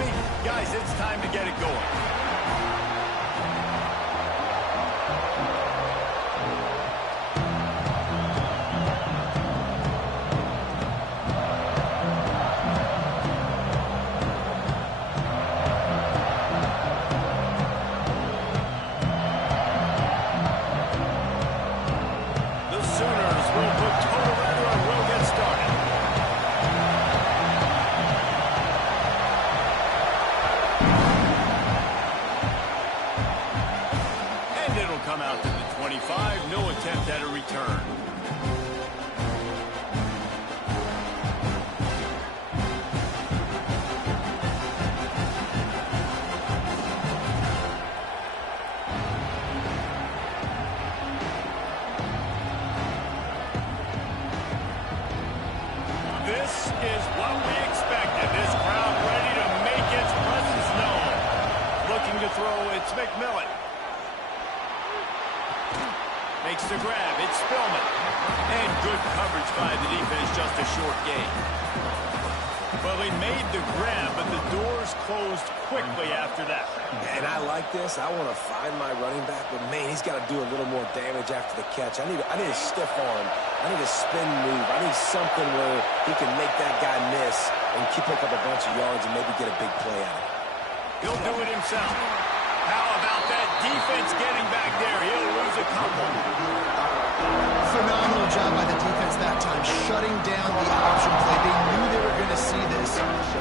me. Guys, it's time to get it going. Come out to the 25, no attempt at a return. This is what we expected. This crowd ready to make its presence known. Looking to throw, it's McMillan. Makes the grab. It's Spillman. And good coverage by the defense, just a short gain. Well, he made the grab, but the doors closed quickly after that. And I like this. I want to find my running back, but, man, he's got to do a little more damage after the catch. I need a stiff arm. I need a spin move. I need something where he can make that guy miss and pick up a bunch of yards and maybe get a big play out of it. He'll do it himself. How about that defense getting back there? He'll lose a couple. Phenomenal job by the defense that time, shutting down the option play. They knew they were going to see this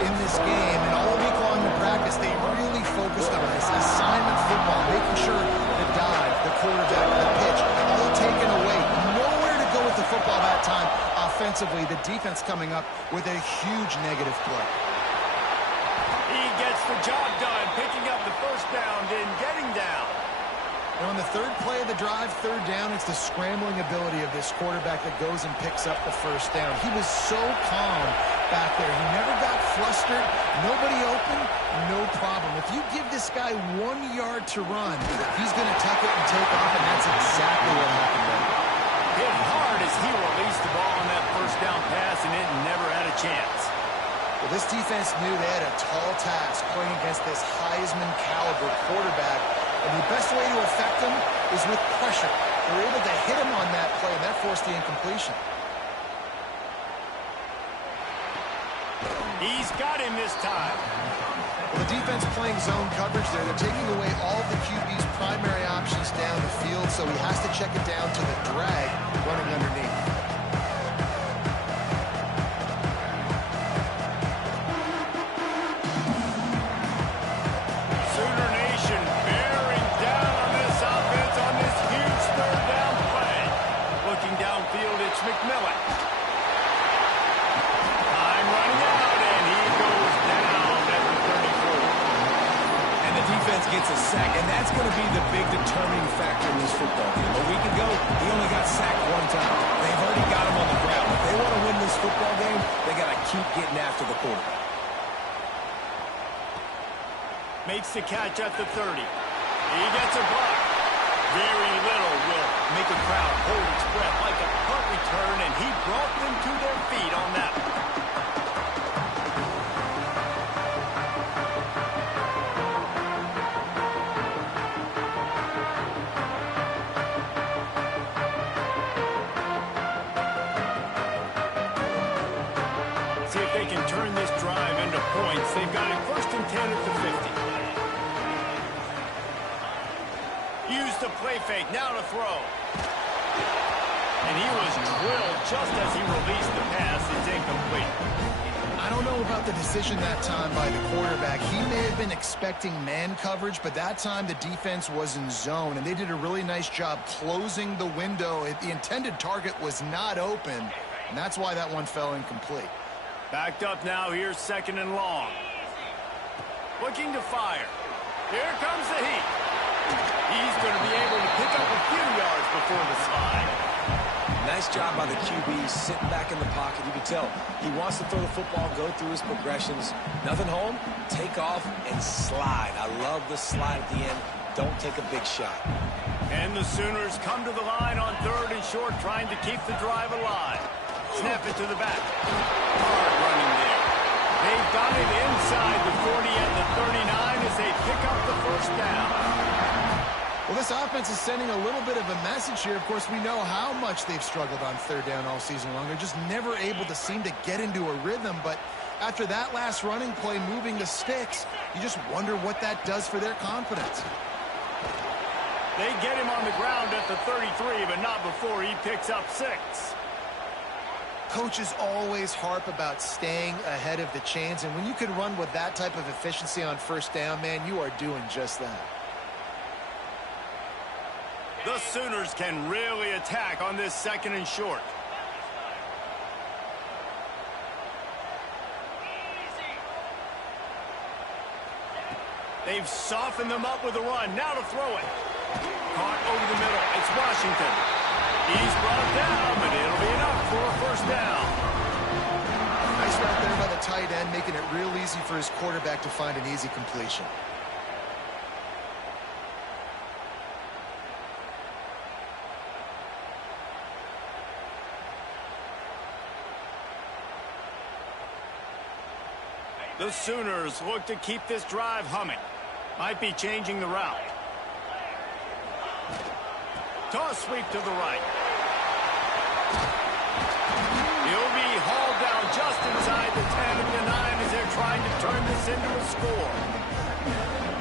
in this game, and all week long in practice, they really focused on this assignment football, making sure the dive, the quarterback, the pitch, all taken away. Nowhere to go with the football that time. Offensively, the defense coming up with a huge negative play. He gets the job done, picking up the first down, then getting down. And on the third play of the drive, third down, it's the scrambling ability of this quarterback that goes and picks up the first down. He was so calm back there. He never got flustered. Nobody open, no problem. If you give this guy 1 yard to run, he's going to tuck it and take off, and that's exactly what happened there. Hit hard as he released the ball on that first down pass, and it never had a chance. Well, this defense knew they had a tall task playing against this Heisman-caliber quarterback, and the best way to affect him is with pressure. They were able to hit him on that play, and that forced the incompletion. He's got him this time. Well, the defense playing zone coverage there. They're taking away all of the QB's primary options down the field, so he has to check it down to the drag running underneath. McMillan. Time running out, and he goes down at the 34. And the defense gets a sack, and that's going to be the big determining factor in this football game. A week ago, he only got sacked one time. They've already got him on the ground. If they want to win this football game, they got to keep getting after the quarterback. Makes the catch at the 30. He gets a block. Very little will make a crowd hold its breath like a punt return, and he brought them to their feet on that one. See if they can turn this drive into points. They've got it 1st and 10 at the 50. Use the play fake, now to throw. And he was drilled just as he released the pass. It's incomplete. I don't know about the decision that time by the quarterback. He may have been expecting man coverage, but that time the defense was in zone, and they did a really nice job closing the window. The intended target was not open, and that's why that one fell incomplete. Backed up now, here's 2nd and long. Looking to fire. Here comes the heat. He's going to be able to pick up a few yards before the slide. Nice job by the QB, sitting back in the pocket. You can tell he wants to throw the football, go through his progressions. Nothing home, take off, and slide. I love the slide at the end. Don't take a big shot. And the Sooners come to the line on 3rd and short, trying to keep the drive alive. Snap it to the back. Hard running there. They've got it inside the 40 at the this offense is sending a little bit of a message here. Of course, we know how much they've struggled on third down all season long. They're just never able to seem to get into a rhythm. But after that last running play moving the sticks, you just wonder what that does for their confidence. They get him on the ground at the 33, but not before he picks up 6. Coaches always harp about staying ahead of the chains, and when you can run with that type of efficiency on first down, man, you are doing just that. The Sooners can really attack on this 2nd and short. They've softened them up with a run. Now to throw it. Caught over the middle. It's Washington. He's brought down, but it'll be enough for a first down. Nice route there by the tight end, making it real easy for his quarterback to find an easy completion. The Sooners look to keep this drive humming. Might be changing the route. Toss sweep to the right. He'll be hauled down just inside the 10 and the 9 as they're trying to turn this into a score.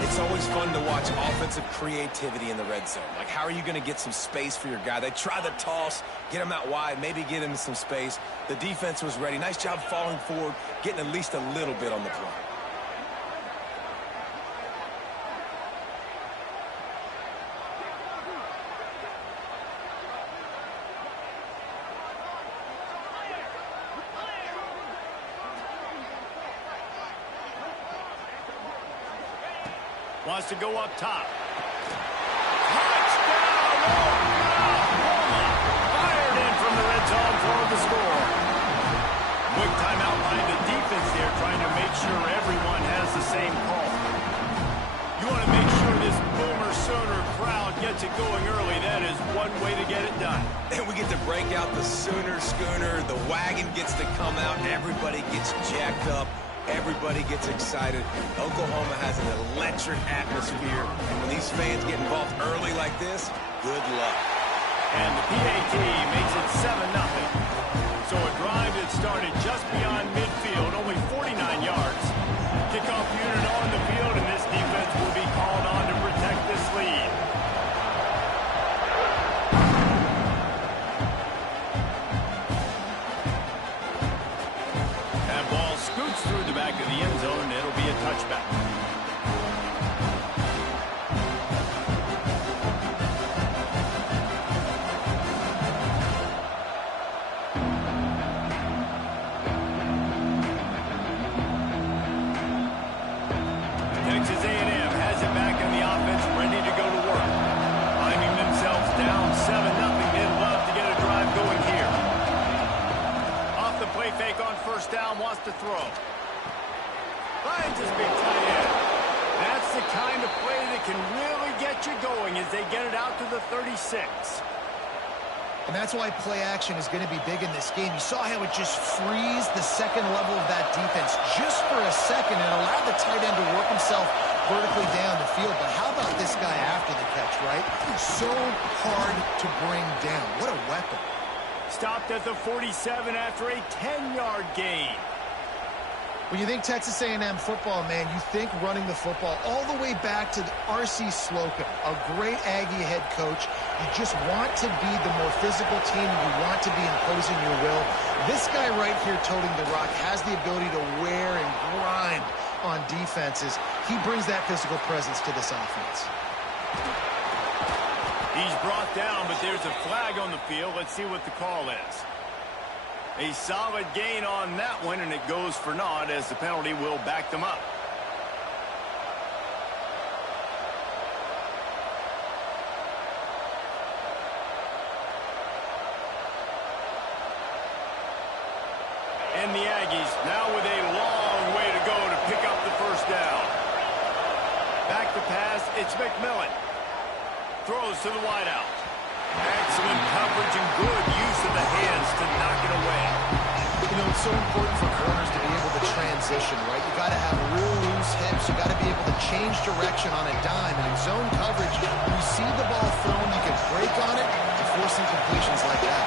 It's always fun to watch offensive creativity in the red zone. Like, how are you going to get some space for your guy? They try the toss, get him out wide, maybe get him some space. The defense was ready. Nice job falling forward, getting at least a little bit on the play. Wants to go up top. Touchdown! Oklahoma! Fired in from the red zone for the score. Quick timeout by the defense there, trying to make sure everyone has the same call. You want to make sure this Boomer Sooner crowd gets it going early. That is one way to get it done. And we get to break out the Sooner Schooner. The wagon gets to come out. Everybody gets jacked up. Everybody gets excited. Oklahoma has an electric atmosphere. And when these fans get involved early like this, good luck. And the PAT makes it 7-0. So a drive that started just beyond midfield, only 49 yards. Kickoff unit on the field, and this defense will be called on to protect this lead. Scoots through the back of the end zone, and it'll be a touchback. Texas A&M has it back in the offense, ready to go to work. Finding themselves down 7-0, they'd love to get a drive going here. Off the play fake on first down, wants to throw. Finds his big tight end. That's the kind of play that can really get you going as they get it out to the 36. And that's why play action is going to be big in this game. You saw how it just frees the second level of that defense just for a second and allowed the tight end to work himself vertically down the field. But how about this guy after the catch, right? So hard to bring down. What a weapon. Stopped at the 47 after a 10-yard gain. When you think Texas A&M football, man, you think running the football all the way back to R.C. Slocum, a great Aggie head coach. You just want to be the more physical team. You want to be imposing your will. This guy right here toting the rock has the ability to wear and grind on defenses. He brings that physical presence to this offense. He's brought down, but there's a flag on the field. Let's see what the call is. A solid gain on that one, and it goes for naught as the penalty will back them up. And the Aggies now with a long way to go to pick up the first down. Back to pass, it's McMillan. Throws to the wideout. Excellent coverage and good use of the hands to knock it away. You know, it's so important for corners to be able to transition, right? You got to have real loose hips. You got to be able to change direction on a dime. And in zone coverage, you see the ball thrown, you can break on it and force incompletions like that.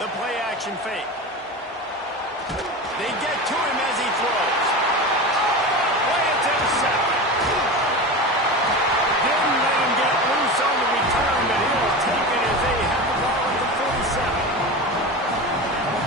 The play action fake. They get to him as he throws. Way it's intercepted. Didn't let him get loose on the return, but he'll take it as they have the ball at the 47.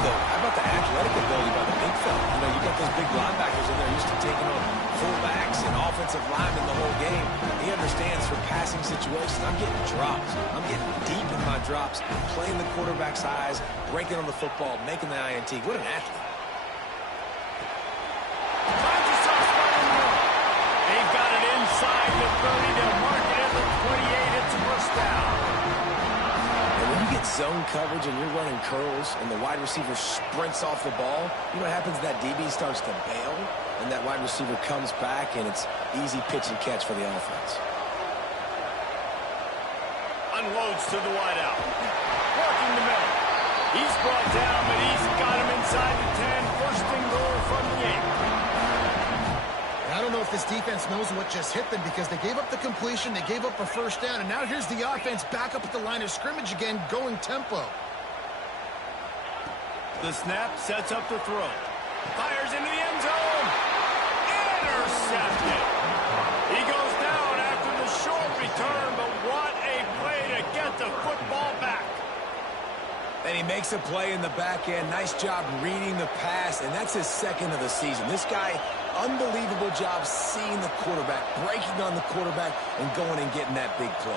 How about the athletic ability by the big fella? You know, you got those big linebackers in there used to taking on fullbacks and offensive linemen the whole game. He understands for passing situations. I'm getting drops. I'm getting deep in my drops, playing the quarterback's eyes, breaking on the football, making the INT. What an athlete. They've got it inside the 30. They'll mark it at the 28. It's a first down. And when you get zone coverage and you're running curls and the wide receiver sprints off the ball, you know what happens? That DB starts to bail, and that wide receiver comes back, and it's easy pitch and catch for the offense. Unloads to the wideout. Working the middle. He's brought down, but he's got him inside the 10. First and goal from the 8. I don't know if this defense knows what just hit them because they gave up the completion, they gave up a first down, and now here's the offense back up at the line of scrimmage again, going tempo. The snap sets up the throw. Fires into the end zone. Intercepted. He goes down after the short return, but what a play to get the football back. And he makes a play in the back end. Nice job reading the pass, and that's his second of the season. This guy, unbelievable job seeing the quarterback, breaking on the quarterback, and going and getting that big play.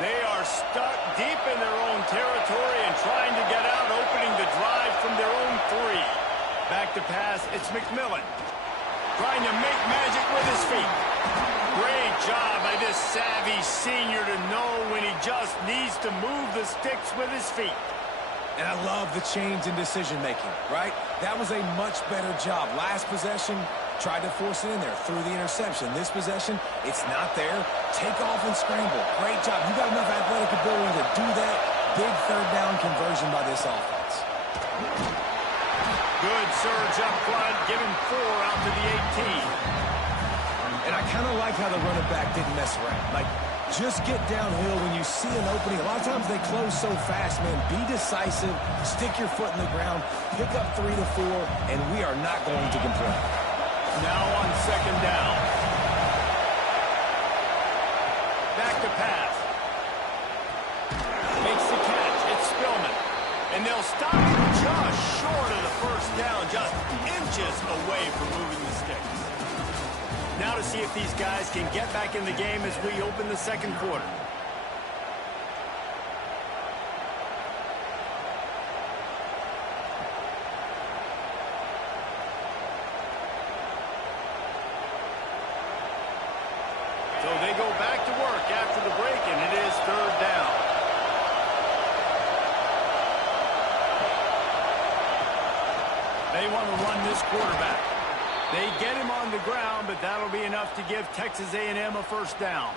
They are stuck deep in their own territory and trying to get out, opening the drive from their own 3. Back to pass, it's McMillan. Trying to make magic with his feet. Great job by this savvy senior to know when he just needs to move the sticks with his feet. And I love the change in decision-making, right? That was a much better job. Last possession, tried to force it in there through the interception. This possession, it's not there. Take off and scramble. Great job. You got enough athletic ability to do that. Big third down conversion by this offense. Good surge up front, giving 4 out to the 18. And I kind of like how the running back didn't mess around. Like, just get downhill when you see an opening. A lot of times they close so fast, man. Be decisive, stick your foot in the ground, pick up 3 to 4, and we are not going to complain. Now on second down. Back to pass. Makes the catch. It's Spillman. And they'll stop him just short of the first down, just inches away from moving the sticks. Now to see if these guys can get back in the game as we open the second quarter. So they go back to work after the break, and it is third down. They want to run this quarterback. They get him on the ground, but that'll be enough to give Texas A&M a first down.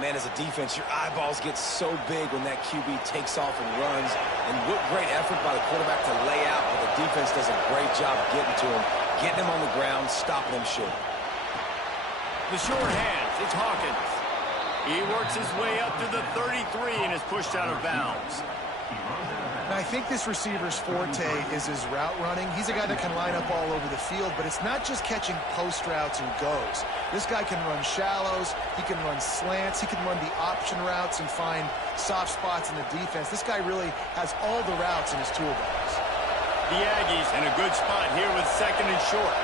Man, as a defense, your eyeballs get so big when that QB takes off and runs. And what great effort by the quarterback to lay out, but the defense does a great job getting to him, getting him on the ground, stopping him short. The short hands, it's Hawkins. He works his way up to the 33 and is pushed out of bounds. And I think this receiver's forte is his route running. He's a guy that can line up all over the field, but it's not just catching post routes and goes. This guy can run shallows, he can run slants, he can run the option routes and find soft spots in the defense. This guy really has all the routes in his toolbox. The Aggies in a good spot here with second and short.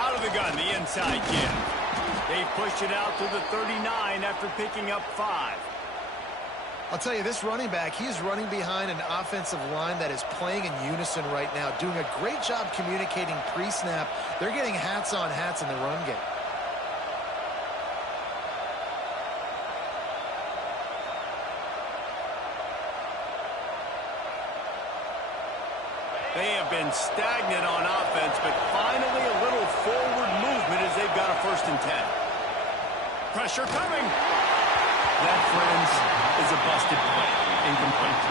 Out of the gun, the inside give. They push it out to the 39 after picking up 5. I'll tell you, this running back, he's running behind an offensive line that is playing in unison right now, doing a great job communicating pre-snap. They're getting hats on hats in the run game. They have been stagnant on offense, but finally a little first and 10. Pressure coming. That, friends, is a busted play. Incomplete.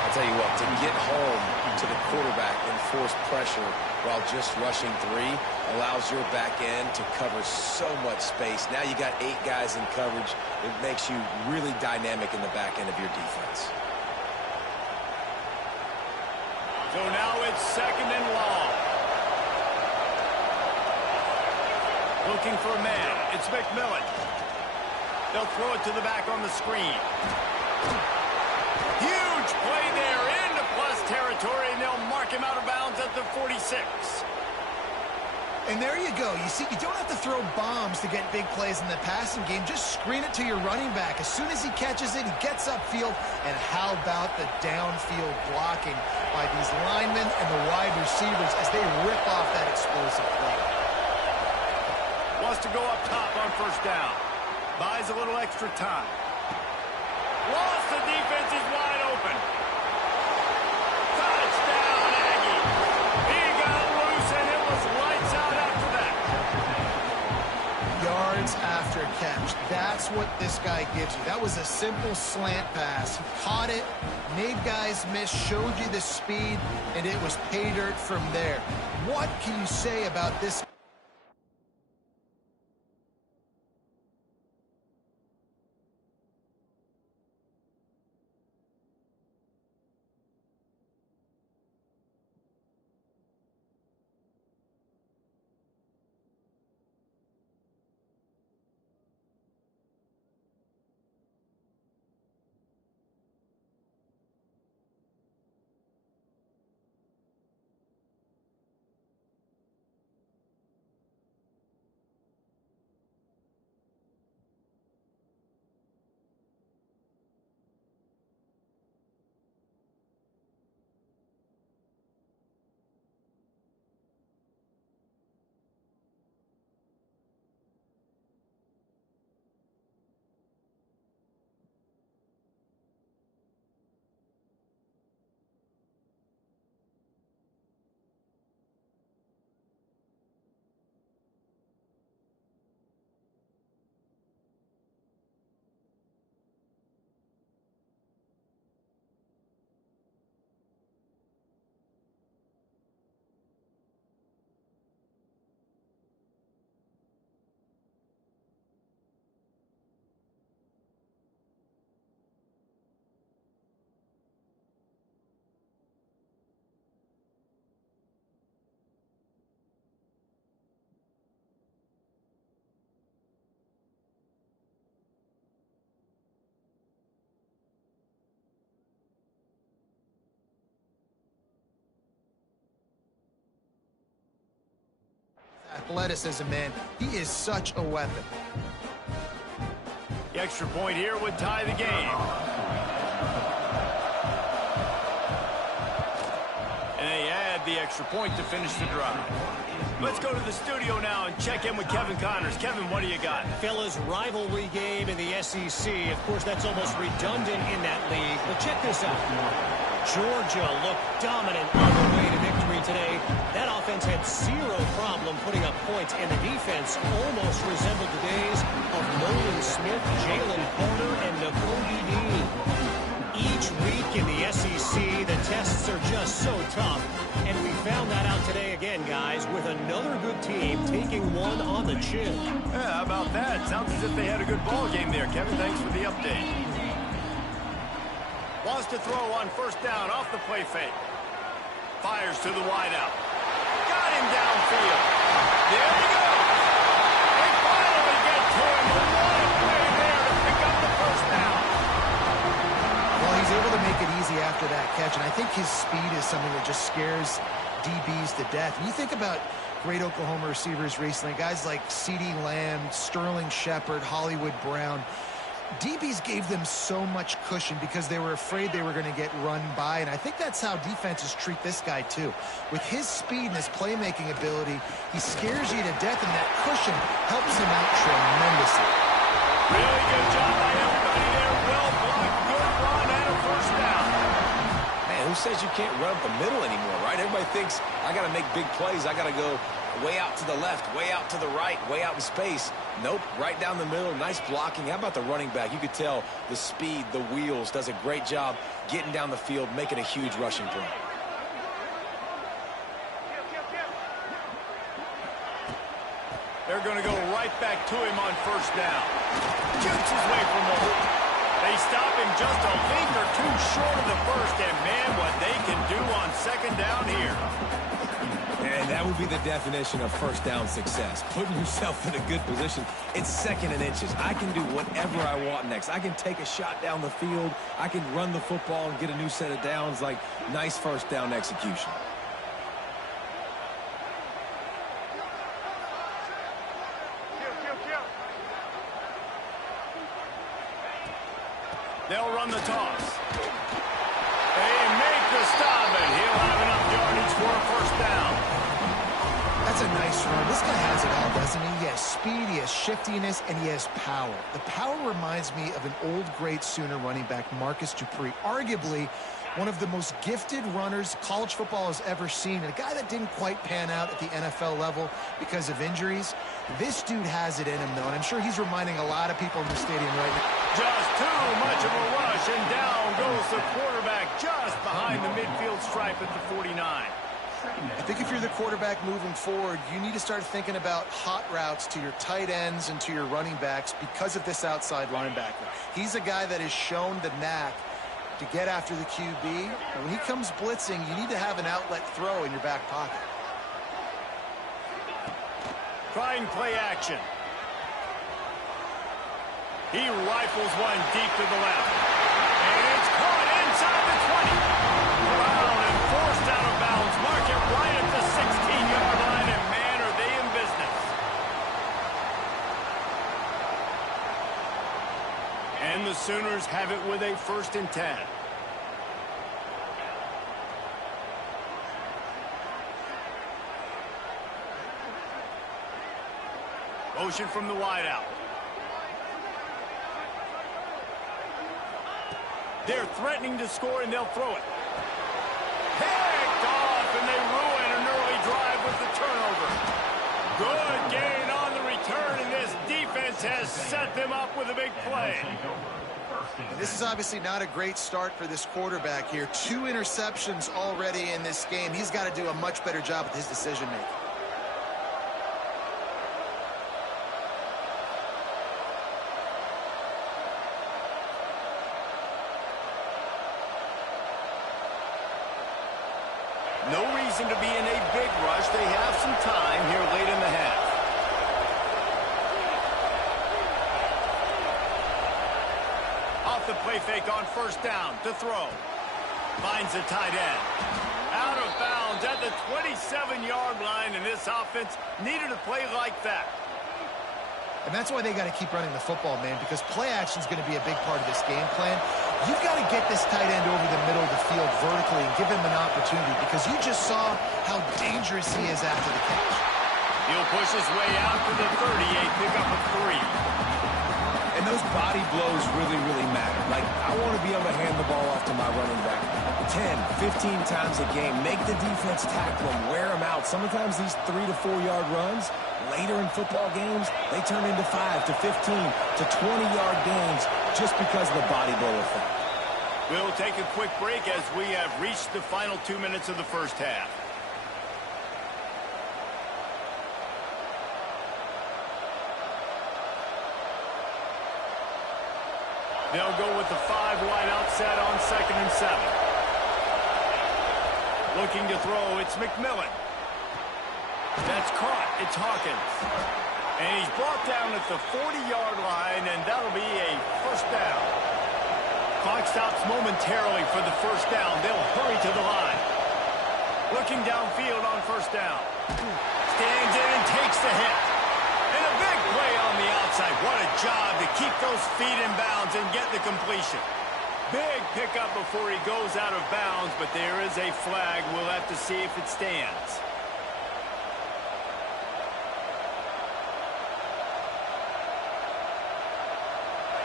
I'll tell you what, to get home to the quarterback and force pressure while just rushing 3 allows your back end to cover so much space. Now you got 8 guys in coverage. It makes you really dynamic in the back end of your defense. So now it's second and long. Looking for a man. It's McMillan. They'll throw it to the back on the screen. Huge play there into plus territory, and they'll mark him out of bounds at the 46. And there you go. You see, you don't have to throw bombs to get big plays in the passing game. Just screen it to your running back. As soon as he catches it, he gets upfield. And how about the downfield blocking by these linemen and the wide receivers as they rip off that explosive play. Wants to go up top on first down. Buys a little extra time. Lost, the defense is wide open. Touchdown, Aggie. He got loose, and it was lights out after that. Yards after catch. That's what this guy gives you. That was a simple slant pass. He caught it, made guys miss, showed you the speed, and it was pay dirt from there. What can you say about this? Athleticism, man. He is such a weapon. The extra point here would tie the game. And they add the extra point to finish the drive. Let's go to the studio now and check in with Kevin Connors. Kevin, what do you got? Fellas, rivalry game in the SEC. Of course, that's almost redundant in that league. But check this out. Georgia looked dominant on the way to victory today. That offense had zero problem putting up points, and the defense almost resembled the days of Nolan Smith, Jalen Carter, and Nakobe Dean. Each week in the SEC, the tests are just so tough, and we found that out today again, guys, with another good team taking one on the chin. Yeah, how about that? Sounds as if they had a good ball game there, Kevin. Thanks for the update. Wants to throw on first down off the play fake. Fires to the wideout. Got him downfield. There he goes. They finally get to him. What a play there to pick up the first down. Well, he's able to make it easy after that catch, and I think his speed is something that just scares DBs to death. And you think about great Oklahoma receivers recently, guys like CeeDee Lamb, Sterling Shepard, Hollywood Brown. DBs gave them so much cushion because they were afraid they were going to get run by, and I think that's how defenses treat this guy too. With his speed and his playmaking ability, he scares you to death, and that cushion helps him out tremendously. Really good job by everybody there. Well blocked, good run, and a first down. Man, who says you can't run up the middle anymore, right? Everybody thinks, I got to make big plays. I got to go way out to the left, way out to the right, way out in space. Nope, right down the middle. Nice blocking. How about the running back? You could tell the speed, the wheels, does a great job getting down the field, making a huge rushing play. They're going to go right back to him on first down. Shoots his way from the hole. They stop him just a length or two short of the first, and man, what they can do on second down here. And that would be the definition of first down success. Putting yourself in a good position. It's second and inches. I can do whatever I want next. I can take a shot down the field. I can run the football and get a new set of downs. Like, nice first down execution. They'll run the toss. They make the stop, and he'll have enough yardage for a first down. That's a nice run. This guy has it all, doesn't he? He has speed, he has shiftiness, and he has power. The power reminds me of an old great Sooner running back, Marcus Dupree, arguably one of the most gifted runners college football has ever seen, and a guy that didn't quite pan out at the NFL level because of injuries. This dude has it in him, though, and I'm sure he's reminding a lot of people in the stadium right now. Just too much of a rush, and down goes the quarterback just behind the midfield stripe at the 49. I think if you're the quarterback moving forward, you need to start thinking about hot routes to your tight ends and to your running backs because of this outside linebacker. He's a guy that has shown the knack to get after the QB. And when he comes blitzing, you need to have an outlet throw in your back pocket. Trying play action. He rifles one deep to the left. And it's caught inside the 20. Around and forced out of bounds. Mark it right at the 16-yard line, and man, are they in business. And the Sooners have it with a 1st and 10. Motion from the wideout. They're threatening to score, and they'll throw it. Picked off, and they ruin an early drive with the turnover. Good gain on the return, and this defense has set them up with a big play. This is obviously not a great start for this quarterback here. 2 interceptions already in this game. He's got to do a much better job with his decision-making. No reason to be in a big rush. They have some time here late in the half. Off the play fake on first down to throw. Finds the tight end. Out of bounds at the 27-yard line, and this offense needed a play like that. And that's why they got to keep running the football, man, because play action is going to be a big part of this game plan. You've got to get this tight end over the middle of the field vertically and give him an opportunity, because you just saw how dangerous he is after the catch. He'll push his way out to the 38, pick up a 3. And those body blows really, really matter. Like, I want to be able to hand the ball off to my running back 10, 15 times a game. Make the defense tackle him, wear him out. Sometimes these 3 to 4 yard runs, later in football games, they turn into 5 to 15 to 20-yard gains just because of the body blow effect. We'll take a quick break as we have reached the final 2 minutes of the first half. They'll go with the 5 wide out set on 2nd and 7. Looking to throw, it's McMillan. That's caught. It's Hawkins. And he's brought down at the 40-yard line, and that'll be a first down. Clock stops momentarily for the first down. They'll hurry to the line. Looking downfield on first down. Stands in and takes the hit. And a big play on the outside. What a job to keep those feet in bounds and get the completion. Big pickup before he goes out of bounds, but there is a flag. We'll have to see if it stands.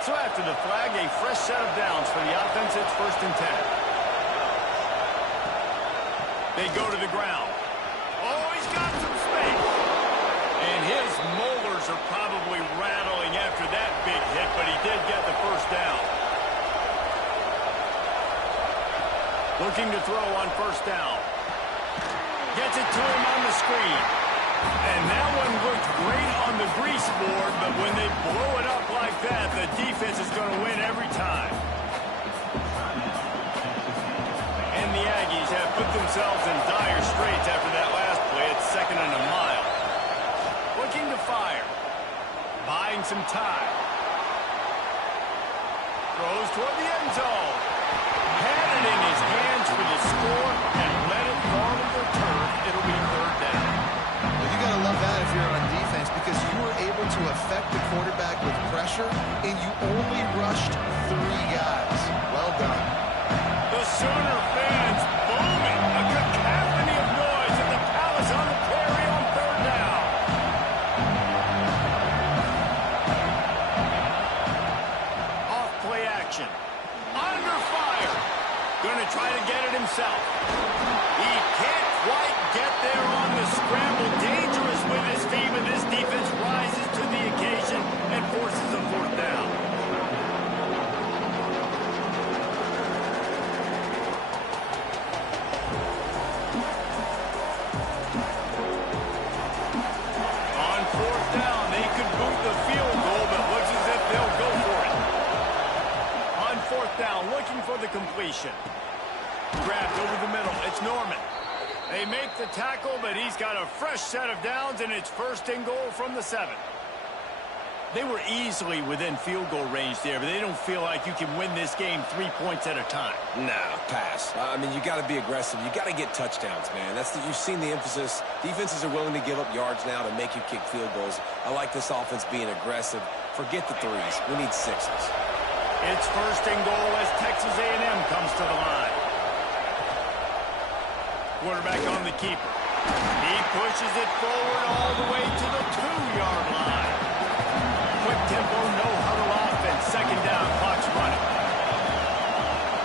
So after the flag, a fresh set of downs for the offense. It's 1st and 10. They go to the ground. Oh, he's got some space. His molars are probably rattling after that big hit, but he did get the first down. Looking to throw on first down. Gets it to him on the screen. And that one looked great on the grease board, but when they blow it up like that, the defense is going to win every time. And the Aggies have put themselves in dire straits after that last play. It's 2nd and a mile. Looking to fire. Buying some time. Throws toward the end zone. Had it in his hands for the score and let it fall to the turf. It'll be 3rd down. Well, you got to love that if you're on defense because you were able to affect the quarterback with pressure and you only rushed 3 guys. Well done. The Sooner fans booming. A cacophony of noise at the Palace on the Prairie on 3rd down. Off play action. Under fire. Going to try to get it himself. He can't quite get there on the scramble. Dangerous with his feet, but this defense rises to the occasion and forces a 4th down. On 4th down, they could boot the field goal, but looks as if they'll go for it. On 4th down, looking for the completion. Grabbed over the middle. It's Norman. They make the tackle, but he's got a fresh set of downs, and it's 1st and goal from the 7. They were easily within field goal range there, but they don't feel like you can win this game 3 points at a time. No, pass. I mean, you got to be aggressive. You got to get touchdowns, man. You've seen the emphasis. Defenses are willing to give up yards now to make you kick field goals. I like this offense being aggressive. Forget the 3s. We need 6s. It's 1st and goal as Texas A&M comes to the line. Quarterback on the keeper. He pushes it forward all the way to the 2-yard line. Quick tempo, no huddle offense. 2nd down, clock's running.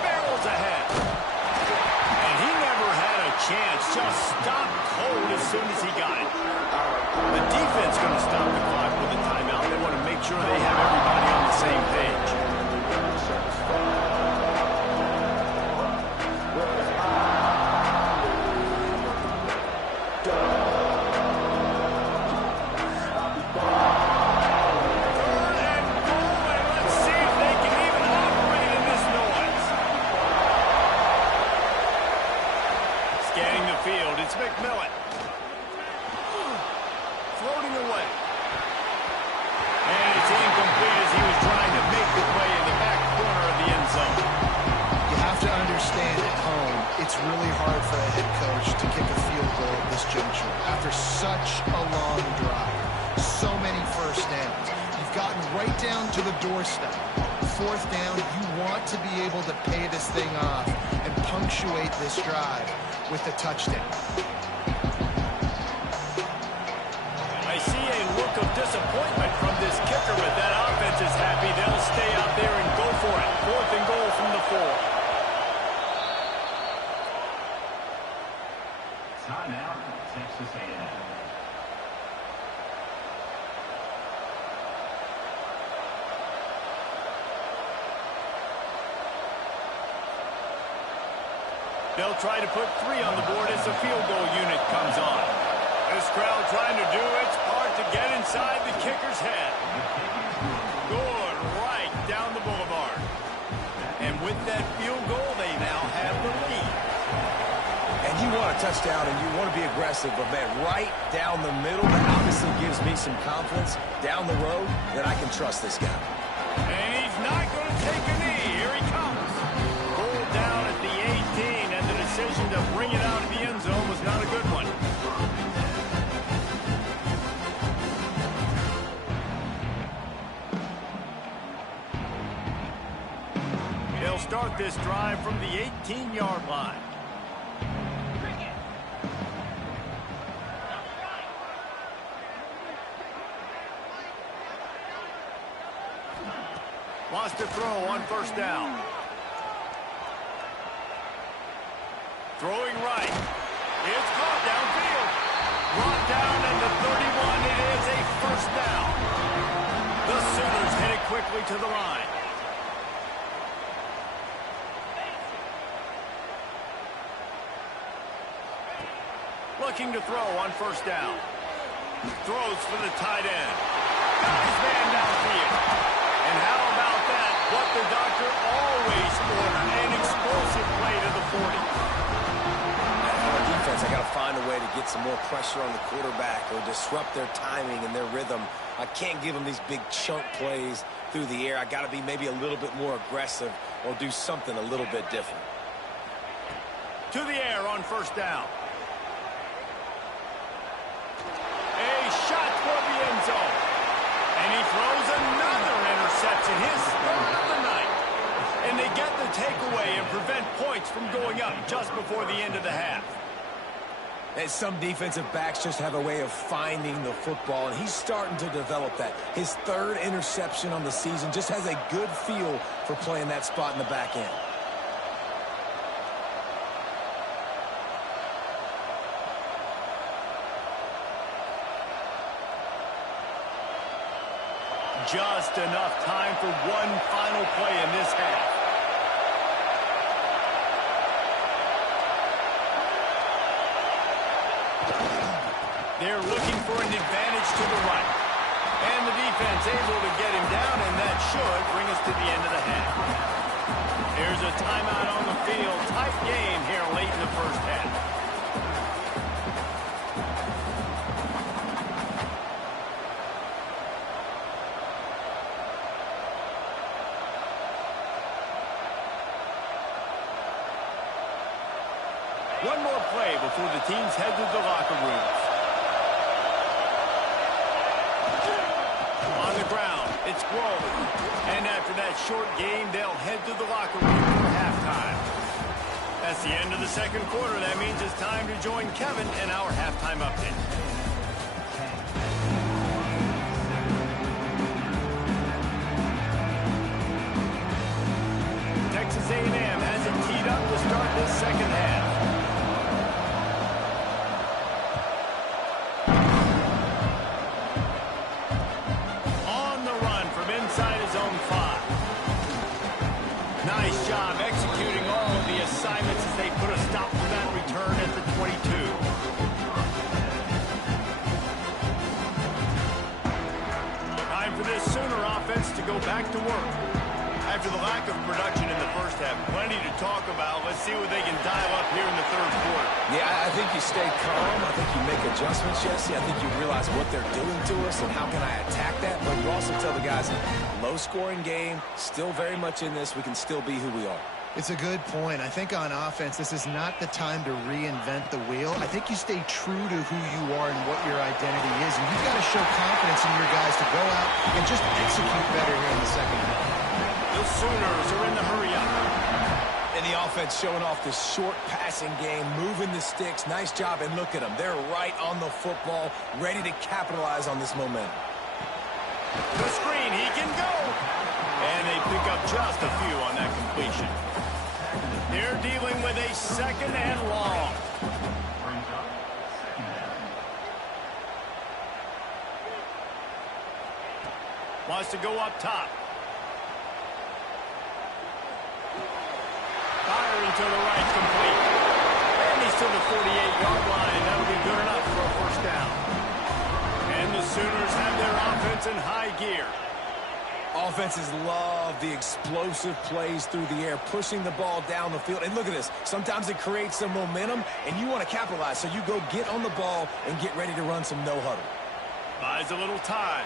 Barrels ahead. And he never had a chance. Just stopped cold as soon as he got it. The defense going to stop the clock with a timeout. They want to make sure they have everybody on the same page. It's McMillan. Floating away. And it's incomplete as he was trying to make the play in the back corner of the end zone. You have to understand at home, it's really hard for a head coach to kick a field goal at this juncture. After such a long drive, so many first downs, you've gotten right down to the doorstep. 4th down, you want to be able to pay this thing off and punctuate this drive with a touchdown. I see a look of disappointment from this kicker, but that offense is happy. They'll stay out there and go for it. 4th and goal from the 4. Timeout, Texas A&M. They'll try to put 3 on the board as the field goal unit comes on. This crowd trying to do its part to get inside the kicker's head. Good right down the boulevard. And with that field goal, they now have the lead. And you want a touchdown and you want to be aggressive, but, man, right down the middle, that obviously gives me some confidence down the road that I can trust this guy. And he's not going to take a knee. Here he comes. Pulled down at the 18, and the decision to bring it out of the end zone was not a good one. They'll start this drive from the 18-yard line. Wants to throw on first down. Throwing right. It's caught downfield. Brought down at the 31. It is a first down. The Sooners headed quickly to the line. Looking to throw on first down. Throws for the tight end. Got his man downfield. And how about that? What the doctor always ordered. An explosive play to the 40. On defense, I got to find a way to get some more pressure on the quarterback or disrupt their timing and their rhythm. I can't give them these big chunk plays through the air. I got to be maybe a little bit more aggressive or do something a little bit different. To the air on first down. A shot toward the end zone. And he throws another interception, his third of the night. And they get the takeaway and prevent points from going up just before the end of the half. And some defensive backs just have a way of finding the football, and he's starting to develop that. His third interception on the season, just has a good feel for playing that spot in the back end. Just enough time for one final play in this half. They're looking for an advantage to the right. And the defense able to get him down, and that should bring us to the end of the half. There's a timeout on the field. Tight game here late in the first half. One more play before the teams head to the locker rooms. On the ground, it's Grohl. And after that short game, they'll head to the locker room for halftime. That's the end of the second quarter. That means it's time to join Kevin in our halftime update. Texas A&M has it teed up to start this second half. Inside his own 5. Nice job executing all of the assignments as they put a stop to that return at the 22. Time for this Sooner offense to go back to work. After the lack of production in the first half, plenty to talk about. Let's see what they can dial up here in the third quarter. Yeah, I think you stay calm. I think you make adjustments, Jesse. I think you realize what they're doing to us and how can I attack that. But you also tell the guys, low-scoring game, still very much in this. We can still be who we are. It's a good point. I think on offense, this is not the time to reinvent the wheel. I think you stay true to who you are and what your identity is. And you've got to show confidence in your guys to go out and just execute better here in the second half. The Sooners are in the hurry-up. And the offense showing off the short passing game, moving the sticks. Nice job, and look at them. They're right on the football, ready to capitalize on this momentum. The screen, he can go. And they pick up just a few on that completion. They're dealing with a second and long. Wants to go up top. Firing to the right, complete. And he's to the 48-yard line. That'll be good enough for a first down. And the Sooners have their offense in high gear. Offenses love the explosive plays through the air, pushing the ball down the field. And look at this. Sometimes it creates some momentum, and you want to capitalize. So you go get on the ball and get ready to run some no-huddle. Buys a little time.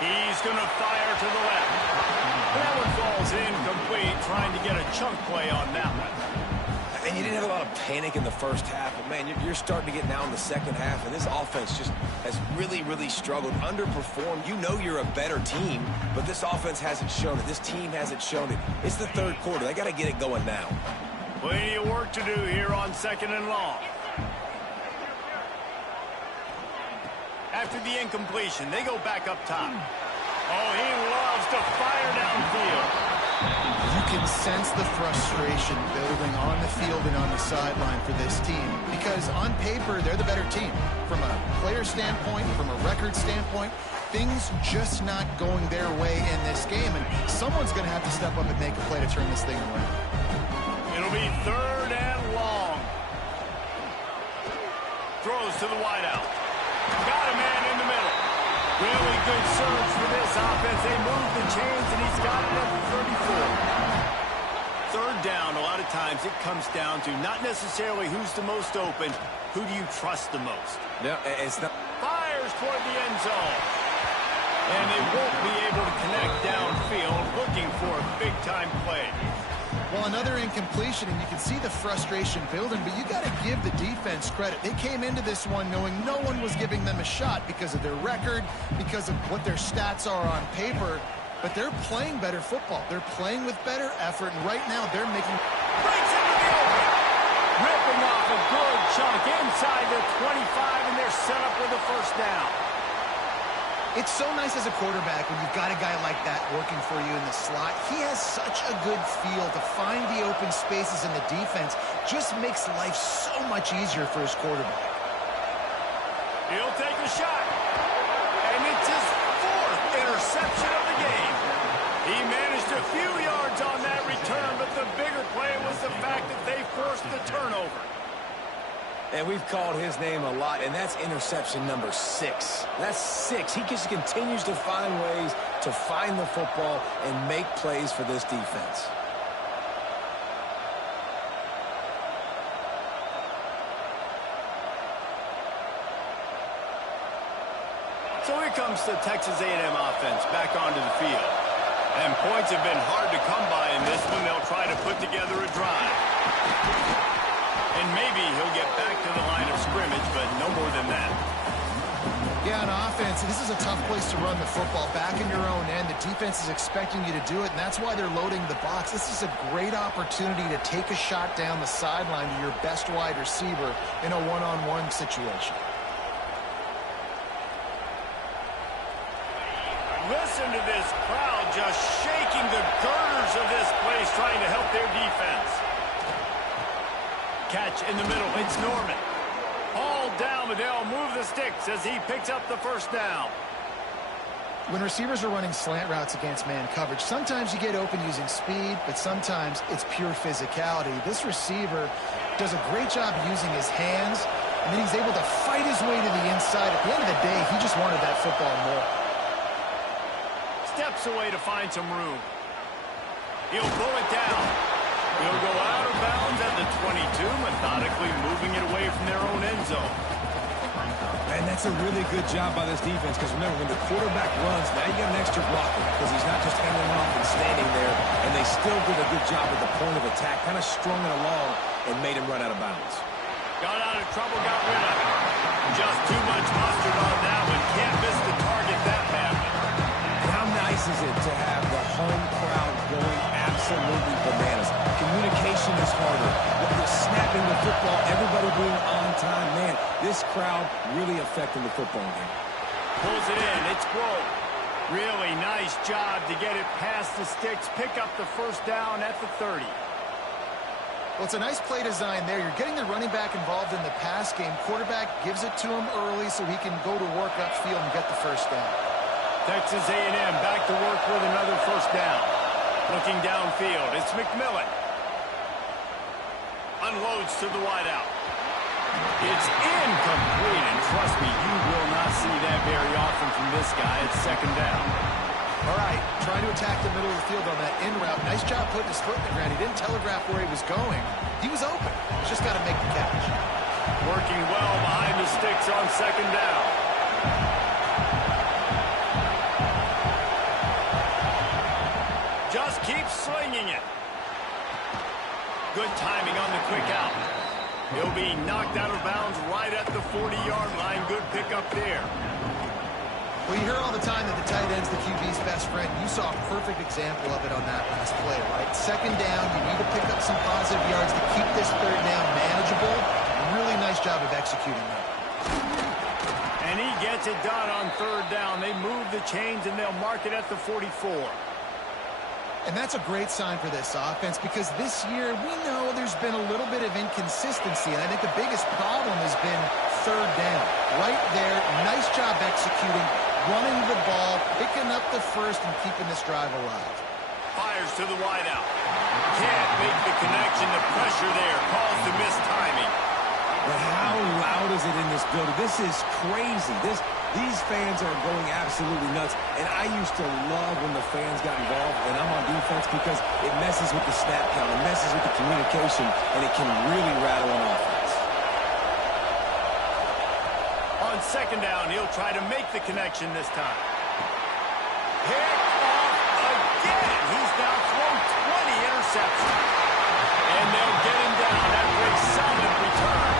He's going to fire to the left. That one falls incomplete, trying to get a chunk play on that one. And you didn't have a lot of panic in the first half, but, man, you're starting to get now in the second half, and this offense just has really, really struggled, underperformed. You know you're a better team, but this offense hasn't shown it. This team hasn't shown it. It's the third quarter. They got to get it going now. Plenty of work to do here on second and long. After the incompletion, they go back up top. Oh, he loves to fire downfield. You can sense the frustration building on the field and on the sideline for this team, because on paper, they're the better team. From a player standpoint, from a record standpoint, things just not going their way in this game, and someone's going to have to step up and make a play to turn this thing around. It'll be 3rd and long. Throws to the wideout. Got a man in the middle. Really good surge for this offense. They move the chains, and he's got it at the 34. 3rd down, a lot of times it comes down to not necessarily who's the most open, who do you trust the most? No, it's not. Fires toward the end zone. And they won't be able to connect downfield, looking for a big-time play. Well, another incompletion, and you can see the frustration building, but you got to give the defense credit. They came into this one knowing no one was giving them a shot because of their record, because of what their stats are on paper, but they're playing better football. They're playing with better effort, and right now they're making... Breaks into the open. Ripping off a good chunk inside the 25, and they're set up with a 1st down. It's so nice as a quarterback when you've got a guy like that working for you in the slot. He has such a good feel to find the open spaces in the defense. Just makes life so much easier for his quarterback. He'll take a shot. And it's his 4th interception of the game. He managed a few yards on that return, but the bigger play was the fact that they forced the turnover. And we've called his name a lot, and that's interception number 6. That's 6. He just continues to find ways to find the football and make plays for this defense. So here comes the Texas A&M offense back onto the field. And points have been hard to come by in this one. They'll try to put together a drive. And maybe he'll get back to the line of scrimmage, but no more than that. Yeah, on offense, this is a tough place to run the football. Back in your own end, the defense is expecting you to do it, and that's why they're loading the box. This is a great opportunity to take a shot down the sideline to your best wide receiver in a one-on-one situation. Listen to this crowd just shaking the girders of this place, trying to help their defense. Catch in the middle. It's Norman. All down, but they'll move the sticks as he picks up the 1st down. When receivers are running slant routes against man coverage, sometimes you get open using speed, but sometimes it's pure physicality. This receiver does a great job using his hands, and then he's able to fight his way to the inside. At the end of the day, he just wanted that football more. Steps away to find some room. He'll pull it down. He'll go out of bounds at the 22, methodically moving it away from their own end zone. And that's a really good job by this defense, because remember, when the quarterback runs, now you got an extra blocker, because he's not just handing off and standing there, and they still did a good job at the point of attack, kind of strung it along and made him run out of bounds. Got out of trouble, got rid of it. Just too much mustard on that one. Can't miss the target that badly. How nice is it to have the home crowd going absolutely bananas? Communication is harder. Snapping the football, everybody being on time. Man, this crowd really affecting the football game. Pulls it in. It's Grove. Really nice job to get it past the sticks. Pick up the 1st down at the 30. Well, it's a nice play design there. You're getting the running back involved in the pass game. Quarterback gives it to him early so he can go to work upfield and get the 1st down. Texas A&M back to work with another 1st down. Looking downfield, it's McMillan. Unloads to the wideout. It's incomplete, and trust me, you will not see that very often from this guy. It's 2nd down. All right, trying to attack the middle of the field on that in route. Nice job putting his foot in the ground. He didn't telegraph where he was going. He was open. He's just got to make the catch. Working well behind the sticks on 2nd down. Just keep slinging it. Good timing on the quick out. He'll be knocked out of bounds right at the 40-yard line. Good pickup there. Well, you hear all the time that the tight end's the QB's best friend. You saw a perfect example of it on that last play, right? 2nd down, you need to pick up some positive yards to keep this 3rd down manageable. Really nice job of executing that. And he gets it done on 3rd down. They move the chains, and they'll mark it at the 44. And that's a great sign for this offense because this year we know there's been a little bit of inconsistency, and I think the biggest problem has been third down. Right there, nice job executing, running the ball, picking up the first, and keeping this drive alive. Fires to the wideout. Can't make the connection. The pressure there calls the missed timing. But how loud is it in this building? This is crazy. These fans are going absolutely nuts. And I used to love when the fans got involved, and I'm on defense because it messes with the snap count, it messes with the communication, and it can really rattle an offense. On second down, he'll try to make the connection this time. Pick off again. He's now thrown 20 interceptions. And they'll get him down after a solid return.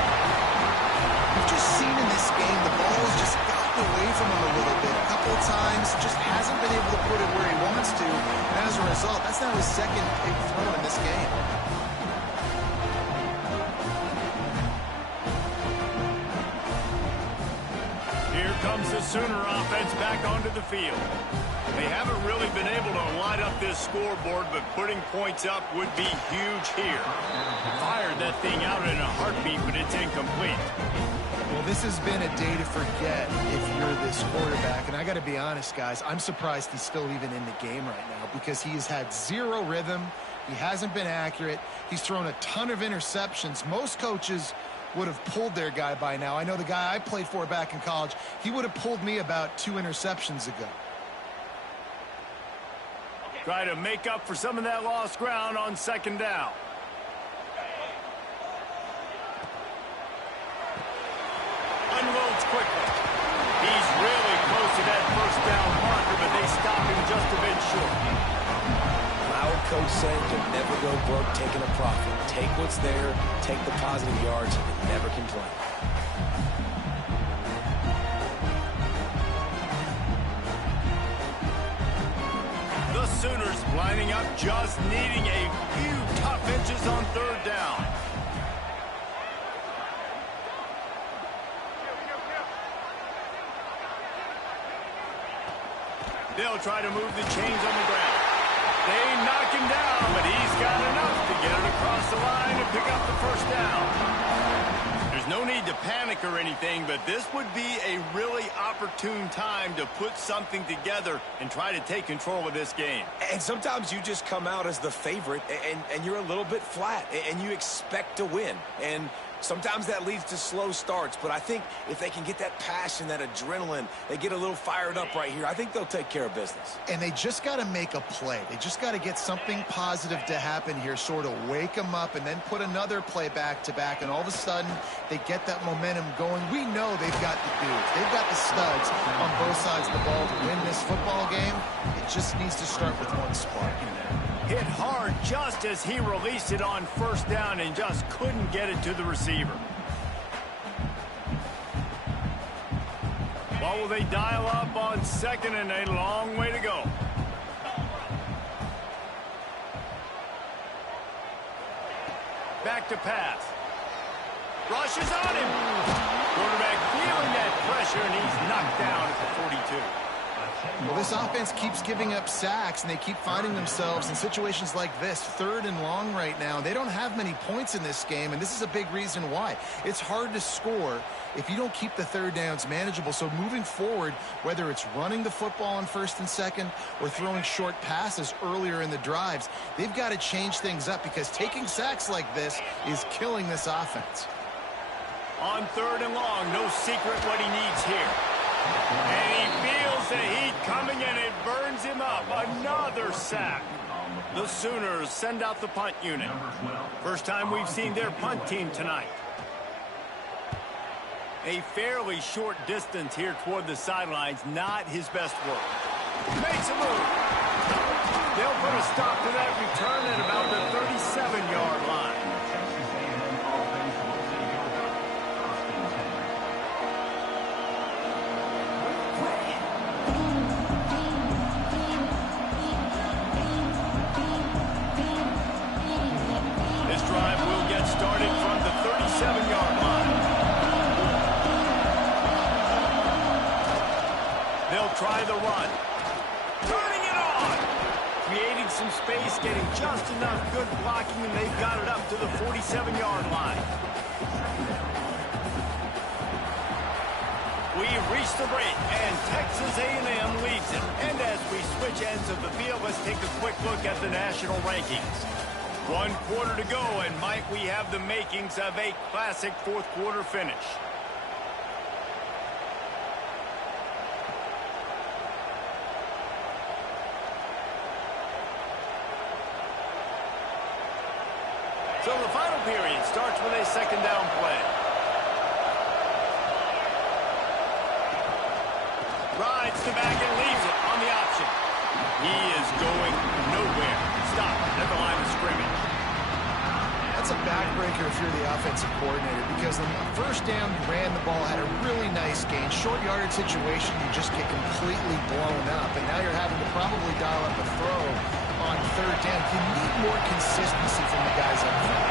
We've just seen in this game the ball has just gotten away from him a little bit. A couple of times, just hasn't been able to put it where he wants to. And as a result, that's now his second big throw in this game. Here comes the Sooner offense back onto the field. They haven't really been able to light up this scoreboard, but putting points up would be huge here. Fired that thing out in a heartbeat, but it's incomplete. Well, this has been a day to forget if you're this quarterback. And I got to be honest, guys, I'm surprised he's still even in the game right now because he has had zero rhythm. He hasn't been accurate. He's thrown a ton of interceptions. Most coaches would have pulled their guy by now. I know the guy I played for back in college, he would have pulled me about 2 interceptions ago. Try to make up for some of that lost ground on second down. Unloads quickly. He's really close to that first down marker, but they stop him just a bit short. Our coach said you'll never go broke taking a profit. Take what's there, take the positive yards, and never complain. The Sooners lining up, just needing a few tough inches on third down. They'll try to move the chains on the ground. They knock him down, but he's got enough to get it across the line and pick up the first down. There's no need to panic or anything, but this would be a really opportune time to put something together and try to take control of this game. And sometimes you just come out as the favorite, and you're a little bit flat, and you expect to win. And sometimes that leads to slow starts, but I think if they can get that passion, that adrenaline, they get a little fired up right here, I think they'll take care of business. And they just got to make a play. They just got to get something positive to happen here, sort of wake them up and then put another play back-to-back, and all of a sudden they get that momentum going. We know they've got the dudes. They've got the studs on both sides of the ball to win this football game. It just needs to start with one spark. Hit hard just as he released it on first down and just couldn't get it to the receiver. What will they dial up on second, and a long way to go? Back to pass. Rushes on him. Quarterback feeling that pressure, and he's knocked down at the 42. Well, this offense keeps giving up sacks, and they keep finding themselves in situations like this, third and long right now. They don't have many points in this game, and this is a big reason why. It's hard to score if you don't keep the third downs manageable. So moving forward, whether it's running the football on first and second or throwing short passes earlier in the drives, they've got to change things up because taking sacks like this is killing this offense. On third and long, no secret what he needs here. And he feels the heat coming, and it burns him up. Another sack. The Sooners send out the punt unit. First time we've seen their punt team tonight. A fairly short distance here toward the sidelines, not his best work. Makes a move. They'll put a stop to that return at about the 37-yard line. Started from the 37-yard line. They'll try the run. Turning it on. creating some space, getting just enough good blocking, and they've got it up to the 47-yard line. We've reached the break, and Texas A&M leads it. And as we switch ends of the field, let's take a quick look at the national rankings. 1 quarter to go, and Mike, we have the makings of a classic fourth quarter finish. So the final period starts with a second down play. Rides to back and leaves it on the option. He is going nowhere. Stop at the line of scrimmage. That's a backbreaker if you're the offensive coordinator, because on the first down, you ran the ball, had a really nice gain. Short yardage situation, you just get completely blown up, and now you're having to probably dial up a throw on third down. You need more consistency from the guys up front.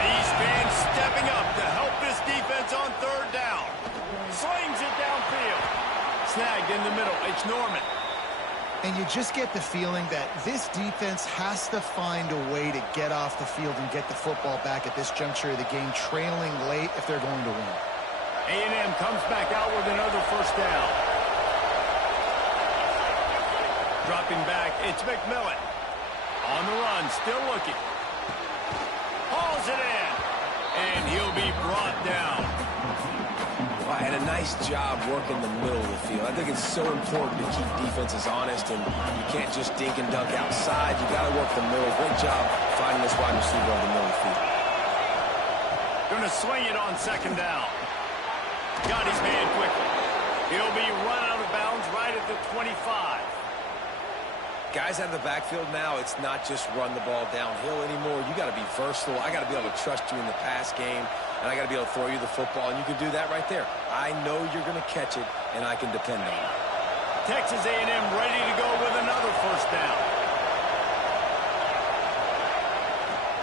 These fans stepping up to help this defense on third down. Slings it downfield. Snagged in the middle. It's Norman. And you just get the feeling that this defense has to find a way to get off the field and get the football back at this juncture of the game, trailing late if they're going to win. A&M comes back out with another first down. Dropping back, it's McMillan. On the run, still looking. Hauls it in. And he'll be brought down. And a nice job working the middle of the field. I think it's so important to keep defenses honest, and you can't just dink and dunk outside. You got to work the middle. Great job finding this wide receiver on the middle of the field. Going to swing it on second down. Got his man quickly. He'll be run out of bounds right at the 25. Guys out of the backfield now, it's not just run the ball downhill anymore. You got to be versatile. I got to be able to trust you in the pass game, and I got to be able to throw you the football, and you can do that right there. I know you're going to catch it, and I can depend on it. Texas A&M ready to go with another first down.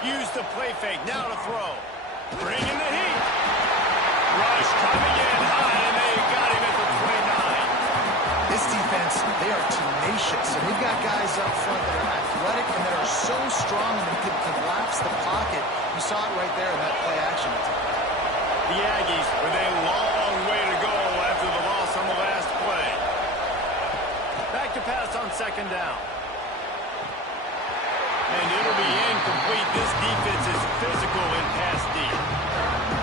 Use the play fake, now to throw. Bringing the heat. Rush coming in high, and they got him at the 29. This defense, they are tenacious, and they've got guys up front that are athletic and that are so strong and they can collapse the pocket. You saw it right there in that play action attack. The Aggies with a long way to go after the loss on the last play. Back to pass on second down. And it'll be incomplete. This defense is physical in pass deep.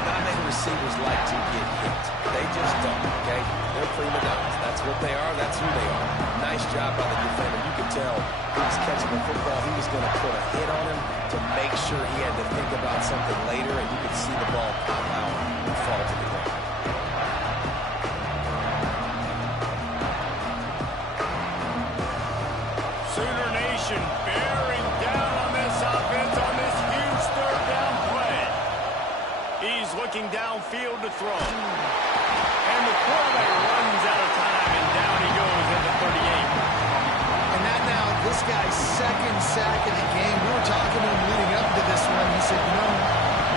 Not many receivers like to get hit. They just don't, okay? They're prima donnas. That's what they are. That's who they are. Nice job by the defender. You could tell he was catching the football. He was going to put a hit on him to make sure he had to think about something later, and you could see the ball pop out and fall to the ground. Sooner Nation bearing down on this offense on this huge third down play. He's looking downfield to throw. And the quarterback runs out of time, and down he goes at the 38. And that now, this guy's second sack of the game. We were talking to him leading up to this one. He said, you know,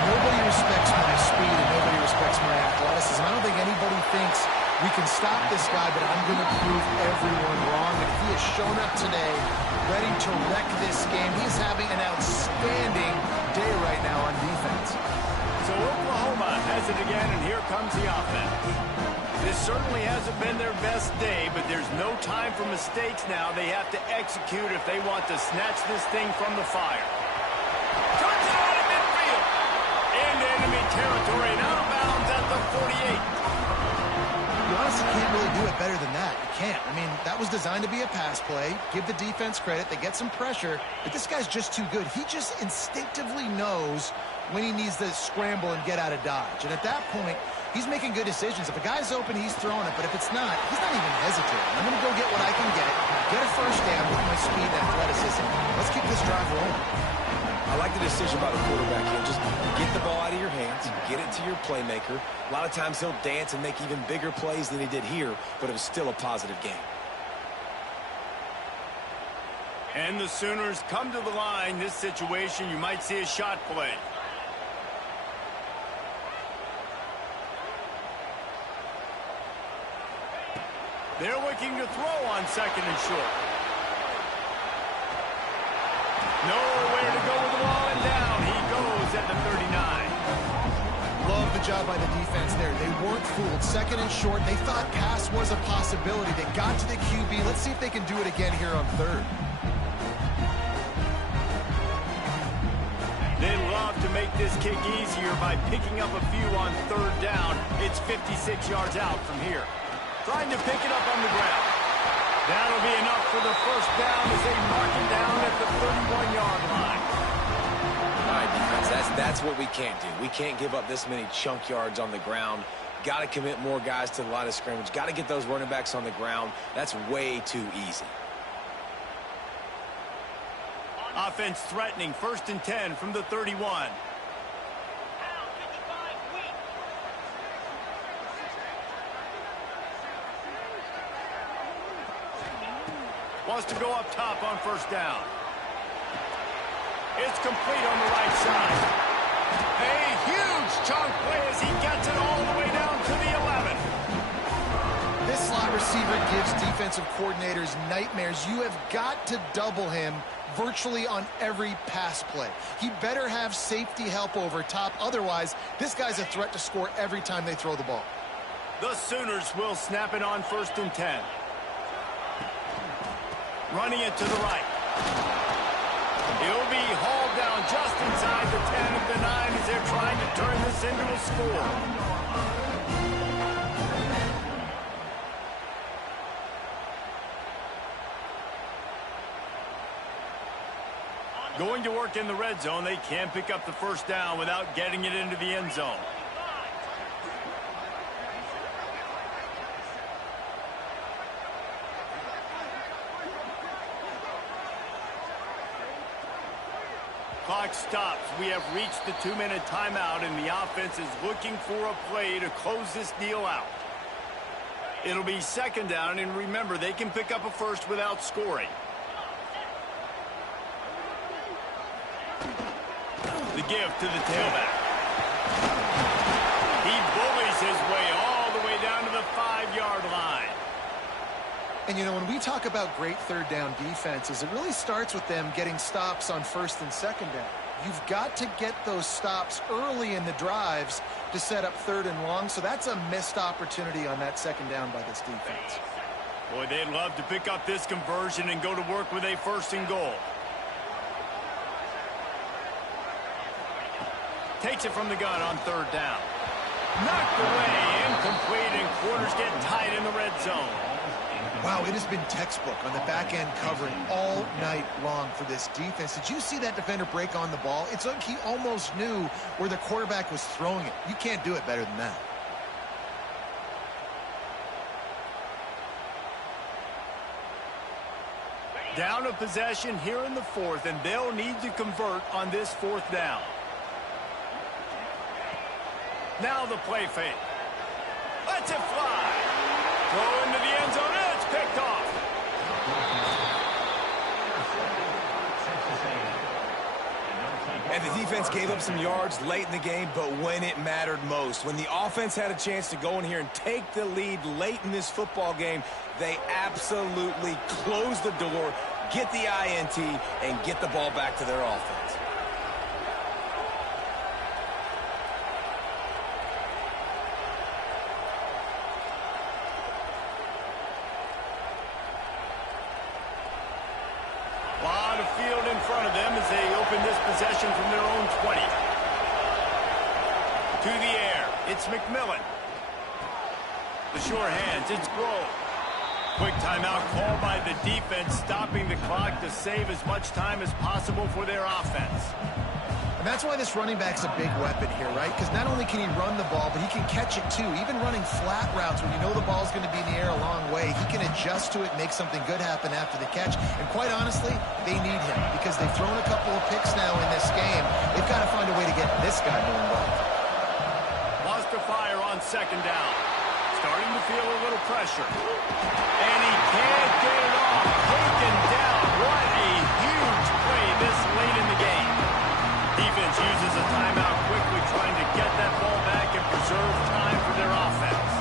nobody respects my speed and nobody respects my athleticism. I don't think anybody thinks we can stop this guy, but I'm going to prove everyone wrong. And he has shown up today ready to wreck this game. He's having an outstanding day right now on defense. So Oklahoma has it again, and here comes the offense. This certainly hasn't been their best day, but there's no time for mistakes now. They have to execute if they want to snatch this thing from the fire. Touchdown in midfield. Into enemy territory, and out of bounds at the 48. You honestly can't really do it better than that. You can't. I mean, that was designed to be a pass play. Give the defense credit. They get some pressure, but this guy's just too good. He just instinctively knows when he needs to scramble and get out of dodge. And at that point, he's making good decisions. If a guy's open, he's throwing it. But if it's not, he's not even hesitating. I'm going to go get what I can get a first down with my speed and athleticism. Let's keep this drive rolling. I like the decision by the quarterback here. Just get the ball out of your hands, get it to your playmaker. A lot of times he'll dance and make even bigger plays than he did here, but it was still a positive game. And the Sooners come to the line. This situation, you might see a shot play. They're looking to throw on second and short. Nowhere to go with the ball, and down he goes at the 39. Love the job by the defense there. They weren't fooled. Second and short, they thought pass was a possibility. They got to the QB. Let's see if they can do it again here on third. They love to make this kick easier by picking up a few on third down. It's 56 yards out from here. Trying to pick it up on the ground. That'll be enough for the first down as they mark it down at the 31-yard line. All right, defense, that's what we can't do. We can't give up this many chunk yards on the ground. Got to commit more guys to the line of scrimmage. Got to get those running backs on the ground. That's way too easy. Offense threatening, 1st and 10 from the 31. Wants to go up top on 1st down. It's complete on the right side. A huge chunk play as he gets it all the way down to the 11. This slot receiver gives defensive coordinators nightmares. You have got to double him virtually on every pass play. He better have safety help over top. Otherwise, this guy's a threat to score every time they throw the ball. The Sooners will snap it on 1st and 10. Running it to the right. It'll be hauled down just inside the 10 of the 9 as they're trying to turn this into a score. Going to work in the red zone. They can't pick up the first down without getting it into the end zone. Clock stops. We have reached the 2-minute timeout, and the offense is looking for a play to close this deal out. It'll be 2nd down, and remember, they can pick up a first without scoring. The give to the tailback. He bullies his way all the way down to the 5-yard line. And, you know, when we talk about great third down defenses, it really starts with them getting stops on 1st and 2nd down. You've got to get those stops early in the drives to set up 3rd and long, so that's a missed opportunity on that 2nd down by this defense. Boy, they'd love to pick up this conversion and go to work with a 1st and goal. Takes it from the gun on 3rd down. Knocked away, incomplete, and quarters get tight in the red zone. Wow, it has been textbook on the back end covering all night long for this defense. Did you see that defender break on the ball? It's like he almost knew where the quarterback was throwing it. You can't do it better than that. Down a possession here in the 4th, and they'll need to convert on this 4th down. Now the play fake. Lets it fly. Throw into the end zone. It's picked off. And the defense gave up some yards late in the game, but when it mattered most, when the offense had a chance to go in here and take the lead late in this football game, they absolutely closed the door, get the INT, and get the ball back to their offense. Lot of field in front of them as they open this possession from their own 20. To the air, it's McMillan. The sure hands, it's Grove. Quick timeout call by the defense, stopping the clock to save as much time as possible for their offense. And that's why this running back's a big weapon here, right? Because not only can he run the ball, but he can catch it too. Even running flat routes when you know the ball's going to be in the air a long way, he can adjust to it, make something good happen after the catch. And quite honestly, they need him because they've thrown a couple of picks now in this game. They've got to find a way to get this guy more involved. Wants to fire on 2nd down. Starting to feel a little pressure. And he can't get it off. Taken down. What a huge play this late in the game. Defense uses a timeout quickly, trying to get that ball back and preserve time for their offense.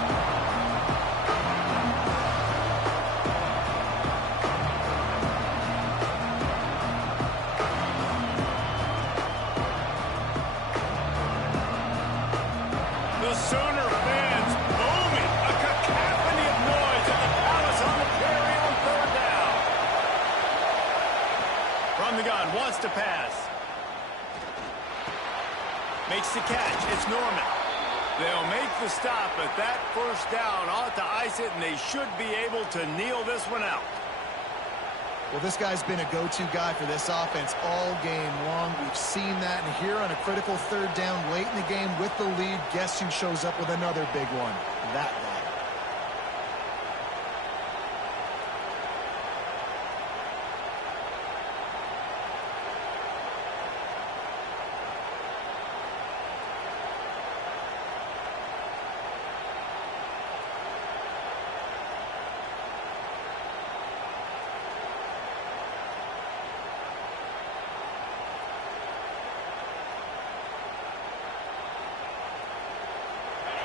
makes the catch. It's Norman. They'll make the stop, but that first down ought to ice it, and they should be able to kneel this one out. Well, this guy's been a go-to guy for this offense all game long. We've seen that, and here on a critical third down late in the game with the lead, guess who shows up with another big one? That guy.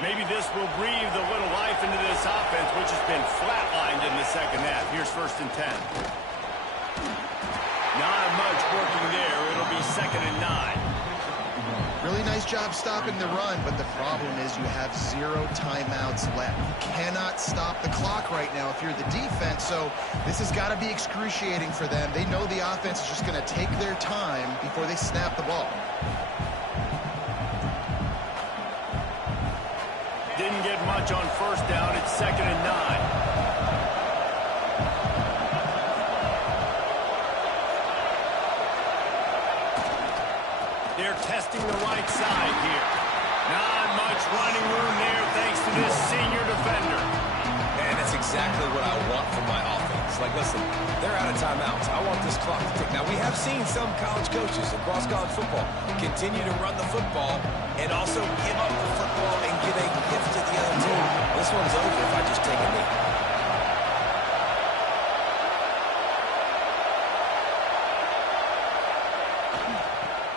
Maybe this will breathe a little life into this offense, which has been flatlined in the second half. Here's 1st and 10. Not much working there. It'll be 2nd and 9. Really nice job stopping the run, but the problem is you have 0 timeouts left. You cannot stop the clock right now if you're the defense, so this has got to be excruciating for them. They know the offense is just going to take their time before they snap the ball. Didn't get much on 1st down. It's 2nd and 9. They're testing the right side here. Not much running room there thanks to this senior defender. Man, that's exactly what I want from my offense. Like, listen, they're out of timeouts. I want this clock to tick. Now, we have seen some college coaches across college football continue to run the football and also give up the football and give a gift to the other team. This one's over if I just take a knee.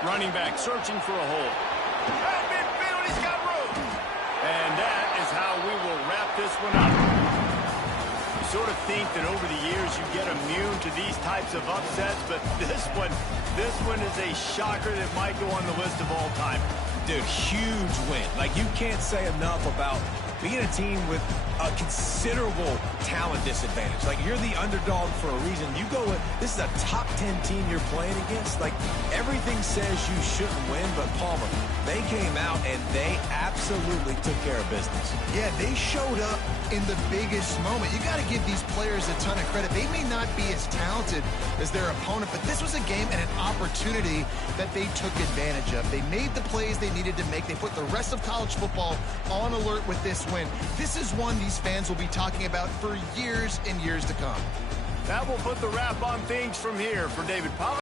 Running back searching for a hole. At midfield, he's got room. And that is how we will wrap this one up. You sort of think that over the years you get immune to these types of upsets, but this one is a shocker that might go on the list of all time. Dude, huge win. Like, you can't say enough about being a team with a considerable talent disadvantage. Like, you're the underdog for a reason. You go with, this is a top 10 team you're playing against. Like, everything says you shouldn't win, but Palmer, they came out and they absolutely took care of business. Yeah, they showed up in the biggest moment. You got to give these players a ton of credit. They may not be as talented as their opponent, but this was a game and an opportunity that they took advantage of. They made the plays they needed to make. They put the rest of college football on alert with this win. This is one these fans will be talking about for years and years to come. That will put the wrap on things from here. For David Pollack.